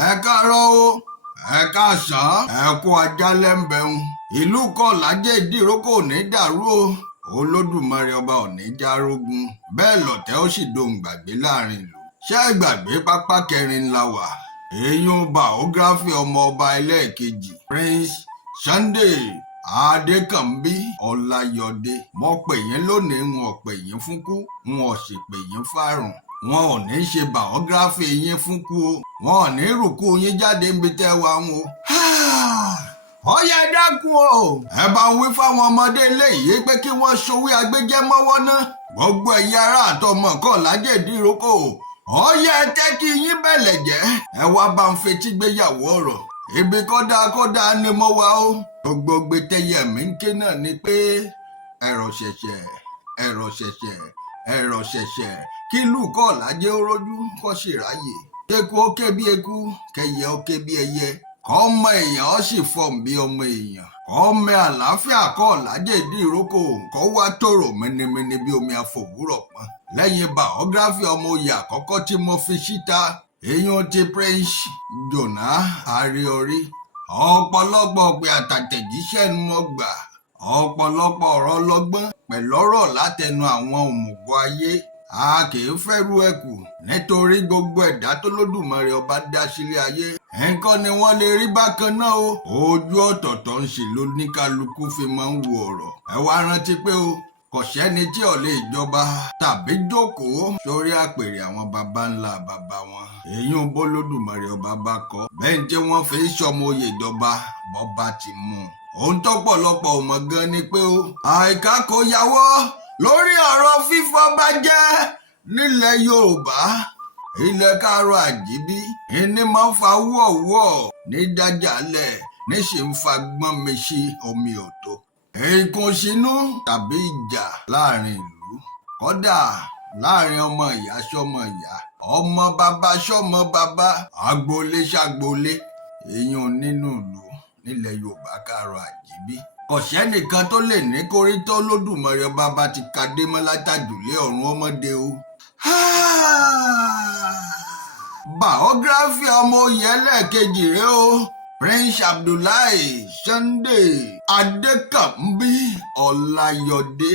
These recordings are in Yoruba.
ẹ káàárọ̀ o, ẹ káàsán, ẹ kú ajálẹ̀ ń bẹun. Ìlú Kọ́làjẹ́ Ìdíròkò ò ní dàrú o. Olódùmarè ọba ò ní járógun. Bẹ́ẹ̀ lọ̀tẹ̀ ó sì dohun gbàgbé láàrin ìlú. Ṣé ẹ gbàgbé pápá kẹrin la wà? Èèyàn biography ọmọ ọba ẹlẹ́ẹ̀kejì Prince Sunday Adékànbí Ọláyọdé. Mo pè yín lónìí, wọn ò pè yín fúnkú, wọn ò sì pè yín fárùn. Wọn ò ní ṣe biography yín fúnkú o. Wọn ò ní rùkú yín jáde níbi tẹ́ wà ń o. Ọ̀yá dákun o. Ẹ bá ń wí fáwọn ọmọdé ilé yìí pé kí wọ́n ṣòwé agbẹ́jẹ́ mọ́wọ́ ná. Gbogbo ẹ̀yin ará àtọmọ Kọ́làjẹ́ Ìdíròkò. Ọ̀yá ẹ tẹ́ kí yín bẹ̀lẹ̀ jẹ́. Ẹ wá bá ń fetí gbéyàwó ọ̀rọ̀. Ibi kódà ni mo wà o. Gbogbo gbẹtẹyẹ mi ń ké náà ni pé ẹ̀rọ ṣẹ̀ṣẹ̀ kí ìlú Kọ́làjẹ́ ó rójú kó sì ráyè. Eku ó ké bí eku, kẹyẹ ó ké bí ẹyẹ. Kọ́mọ èèyàn ó sì fọ̀n bí ọmọ èèyàn. Kọ́mọ àlàáfíà Kọ́làjẹ́ Ìdíròkò kó wá tòrò mẹ́nẹ́mẹ́nẹ́ bí omi àfòwúrọ̀ pọ́n. Lẹ́yìn biography ọmọ oyè àkọ́kọ́ tí mo fi síta, èèyàn ti Prince Jonah Aríorí. Ọ̀pọ̀lọpọ̀ pé àtàtẹ̀jíṣẹ́ ni mo gbà. Ọ̀pọ̀lọpọ̀ ọ̀rọ̀ ọlọ́gbọ́n pẹ̀lú ọ̀rọ̀ látẹnu àwọn òmùgọ̀ ayé. A kì í fẹ́rù ẹ̀kù nítorí gbogbo ẹ̀dá tó lódùmarè ọba dá sílé ayé. Nǹkan ni wọ́n lè rí bákan náà o. Ojú ọ̀tọ̀ọ̀tọ̀ ń ṣe ló ní kálukú fi máa ń wo ọ̀rọ̀. Ẹ wá rántí pé o, kò sẹ́ni tí ò lè jọba tàbí jókòó sórí àpèrè àwọn baba ńlá baba wọn. Èyí ń bó lódùmarè ọba bá kọ. Bẹ́ẹ̀ tí wọ́n fi sọmọ oyè ìjọba bọ́ba ti mú un. Ohun tọ́pọ̀lọpọ̀ ò mọ̀ gan ni pé o, àìká kò yáwọ́ lórí ọ̀rọ̀ fífọba jẹ nílẹ̀ Yorùbá. Ilẹ̀ Káàárọ̀ Àjíbí ìní máa ń fa wọ́ọ̀wọ́ ní dájàlẹ̀ níṣì ń fa gbọ́n mi sí omi òtó. Ìkùnsínú tàbí ìjà láàrin ìlú, kódà láàrin ọmọ ìyá sọ́mọ ìyá, ọmọ bàbá sọ́mọ bàbá, agboolé ṣagboolé, èèyàn nínú ìlú nílẹ̀ Yorùbá Káàárọ̀ Àjíbí. Kò sẹ́nìkan tó lè ní kórí tó lódùmarè ọba bá ti kadé mọ́ látàjùlé ọ̀run ọmọdé o. Biography ọmọ oyè ẹlẹ́ẹ̀kejì rẹ o. Prince Abdullahi Sunday Adékànbí Ọláyọdé.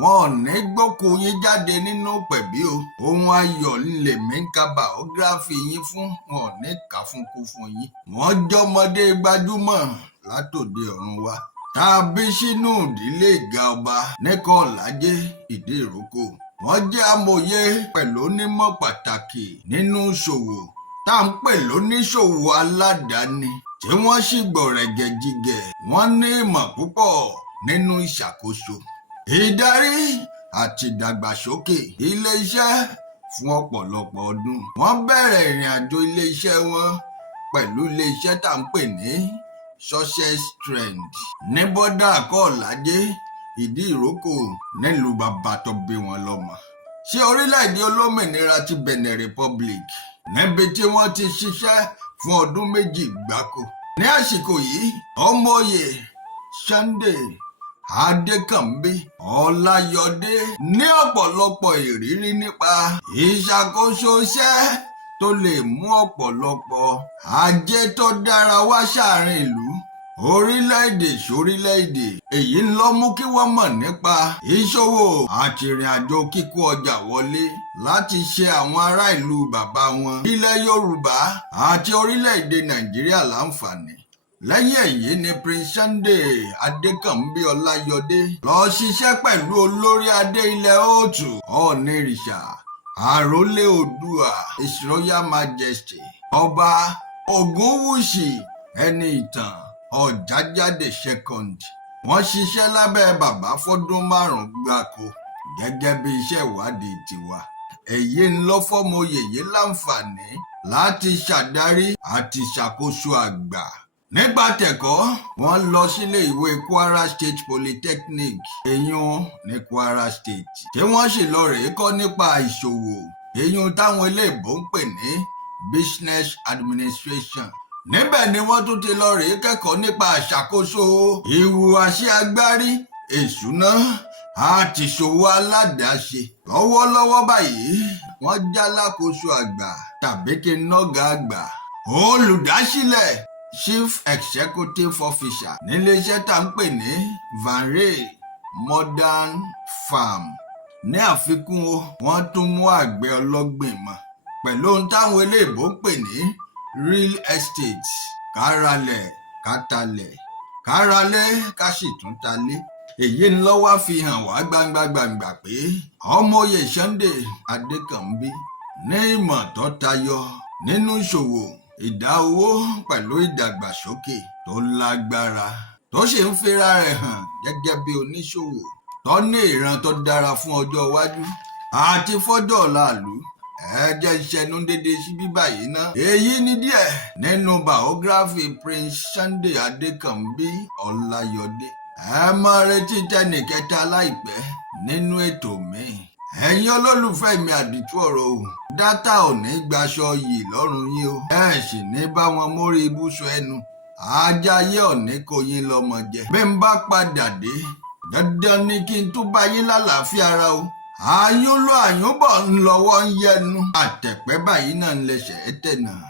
Wọn ò ní gbókù yín jáde nínú pẹ̀bí o. Ohun ayọ̀ ńlẹ̀ mí ń ka biography yín fún, wọn ò ní kà fún kú fún yín. Wọ́n jọmọdé gbajúmọ̀ látòde ọ̀run wá. Tàbí sínú ìdílé ìgá ọba ní Kọ́làjẹ́ Ìdíròkò. Wọ́n jẹ́ amòye pẹ̀lú onímọ̀ pàtàkì nínú ìṣòwò tá à ń pè lóníṣòwò aládàáni tí wọ́n sì gbọ̀rẹ̀gẹ̀jigẹ̀. Wọ́n ní ìmọ̀ púpọ̀ nínú ìṣàkóso, ìdarí àti ìdàgbàsókè ilé-iṣẹ́ fún ọ̀pọ̀lọpọ̀ ọdún. Wọ́n bẹ̀rẹ̀ ìrìn àjò ilé-iṣẹ́ wọn pẹ̀lú ilé-iṣẹ́ tá à ń pè ní Success Trend ní bọ́dà Kọ́làjẹ́ Ìdíròkò nílùú bàbá tó bí wọn lọ́mọ. Sí orílẹ̀-èdè olómìnira ti Benin Republic, níbi tí wọ́n ti ṣiṣẹ́ fún ọdún 2 gbáko. Ní àsìkò yìí, ọmọ oyè Sunday Adékànbí Ọláyọdé ní ọ̀pọ̀lọpọ̀ ìrírí nípa ìṣàkóso iṣẹ́ tó lè mú ọ̀pọ̀lọpọ̀ ajé tó dára wá sáàrin ìlú, orílẹ̀-èdè sórílẹ̀-èdè. Èyí ń lọ mú kí wọ́n mọ̀ nípa ìṣòwò àti ìrìn àjò kíkó ọjà wọlé láti ṣe àwọn ará ìlú bàbá wọn, ilẹ̀ Yorùbá àti orílẹ̀-èdè Nàìjíríà láǹfààní. Lẹ́yìn èyí ni Prince Sunday Adékànbí Ọláyọdé lọ ṣiṣẹ́ pẹ̀lú olórí adé ilẹ̀ Òòtù Ọ̀nìrìṣà Àrólé Oòduà His Royal Majesty Ọba Ògúnwùsì Ẹniìtàn Ọ̀jájádé II. Wọ́n ṣiṣẹ́ lábẹ́ bàbá fọ́dún 5 gbáko gẹ́gẹ́ bí iṣẹ́ ìwádìí tiwa. Èyí ń lọ fọ́mọ oyè láǹfààní láti ṣàdarí àti ṣàkóso àgbà. Nígbà tẹ̀kọ́, wọ́n lọ sílé ìwé Kwara State Polytechnic, èyún ní Kwara State, tí wọ́n sì lọ rèé kọ́ nípa ìṣòwò, èyún táwọn eléèbó ń pè ní Business Administration. Níbẹ̀ ni wọ́n tún ti lọ rèé kẹ́kọ̀ọ́ nípa àṣàkóso, ìhùwàsí agbárí, ìṣúná àti ìṣòwò aládàáṣe. Lọ́wọ́lọ́wọ́ báyìí, wọ́n jálákòóso àgbà tàbí kí n nọ́gà àgbà olùdásílẹ̀ Chief Executive Officer níléeṣẹ́ tá ń pè ní Van Ray Modern Farm. Ní àfikún wọ́n tún mú àgbẹ̀ ọlọ́gbìn mọ́ pẹ̀lú ohun táwọn eléèbó ń pè ní real estate, káralẹ̀ kátalẹ̀, káralé ká sì tún talé. Èyí ń lọ wá fi hàn wá gbangba pé ọmọoyè Sunday Adékànbí ní ìmọ̀ tó tayọ nínú ìṣòwò, ìdá owó pẹ̀lú ìdàgbàsókè tó lágbára, tó sì ń fira rẹ̀ hàn gẹ́gẹ́ bí oníṣòwò tó ní ìran tó dára fún ọjọ́ iwájú àti fọ́jọ́ ọ̀la ìlú. Ẹ jẹ́ ìṣẹ́nu dédé sí bíbá yìí ná. Èyí ni díẹ̀ nínú biography Prince Sunday Adékànbí Ọláyọdé. Ẹ máa retí tẹ́nì kẹta láìpẹ́ nínú ètò mi. Ẹ̀yin olólùfẹ́ mi àdìtú ọ̀rọ̀ o, dátà ò ní gbaṣọ yìí lọ́rùn yín o. Ẹ sì ní bá wọn mórí ibùsùn ẹnu. Ajáyé ọ̀ní kò yín lọ́mọ jẹ. Bí n bá padà dé, dandan ni kí n tún bá yín lálàáfíà ara o. Àyúnlọ àyúnbọ̀ ń lọ́wọ́ ń yẹnu. Àtẹ̀pẹ́ báyìí náà ń lẹsẹ̀ tẹ̀ náà.